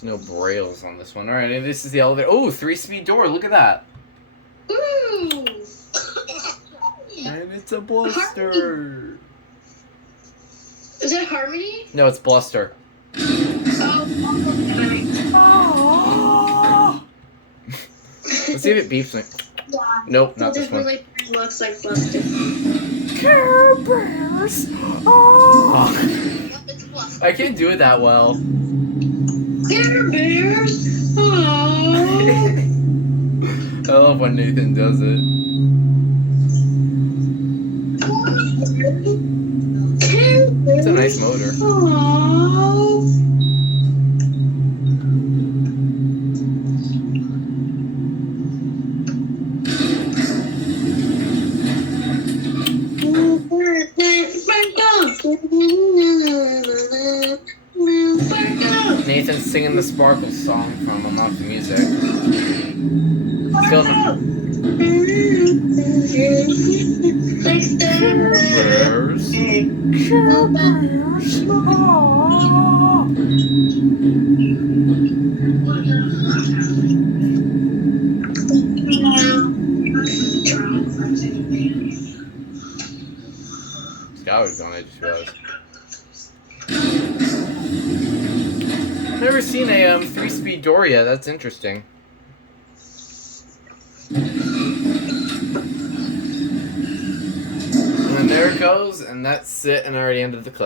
There's no brails on this one. Alright, and this is the elevator. Oh, 3-speed door. Look at that. Ooh. And it's a Bluster. Is it Harmony? No, it's Bluster. Oh. Let's see if it beeps me. Yeah. Nope, not this one. It really looks like Bluster. Care Bears. Oh. Yep, it's Bluster. I can't do it that well. Care Bears. Aww. I love when Nathan does it. It's a nice motor. Aww. Nathan's singing the Sparkle song from Unlock the Music. Still not. Bears. Sky was gone, I just realized. I've never seen a 3-speed door yet. That's interesting. And there it goes, and that's it, and I already ended the clip.